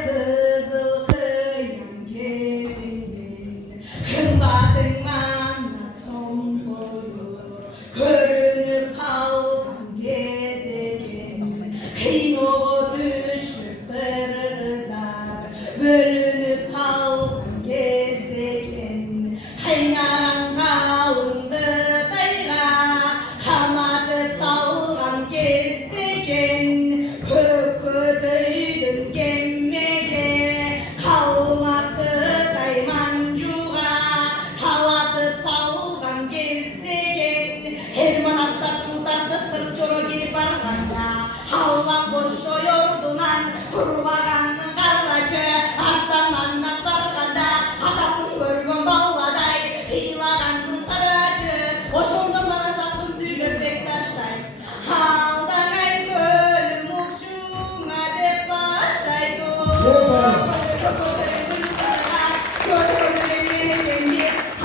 Kızıl kıyan gezinden kımbatın manna son boyu görünüp kalkan gezegen kıynoğu düşüp kırgızlar bölünüp kalkan gezegen kaynanan kalındı dayga kamadı salgan gezegen Kökötöydүн кеммеге калмакты дайманжуга талатып салган кездеген эл манастап чуударды кырк жоро келип барганда албан бош оёрдунан турбаганын карачы астан манас барганда атасын көргөн баладай ыйлаганын карачы ошондо манасатын сүйрөп бек таштайт алдаңай көлүм укчуңа деп баштайт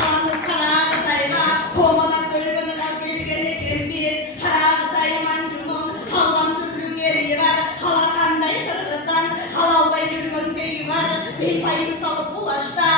аны карагытайга комана сөлгөнү калып келген экенбиз карагытай манжунун калган түрлүң эри бар калакандай кыргыздан кала албай жүргөн сыйы бар бейпайын салып булашта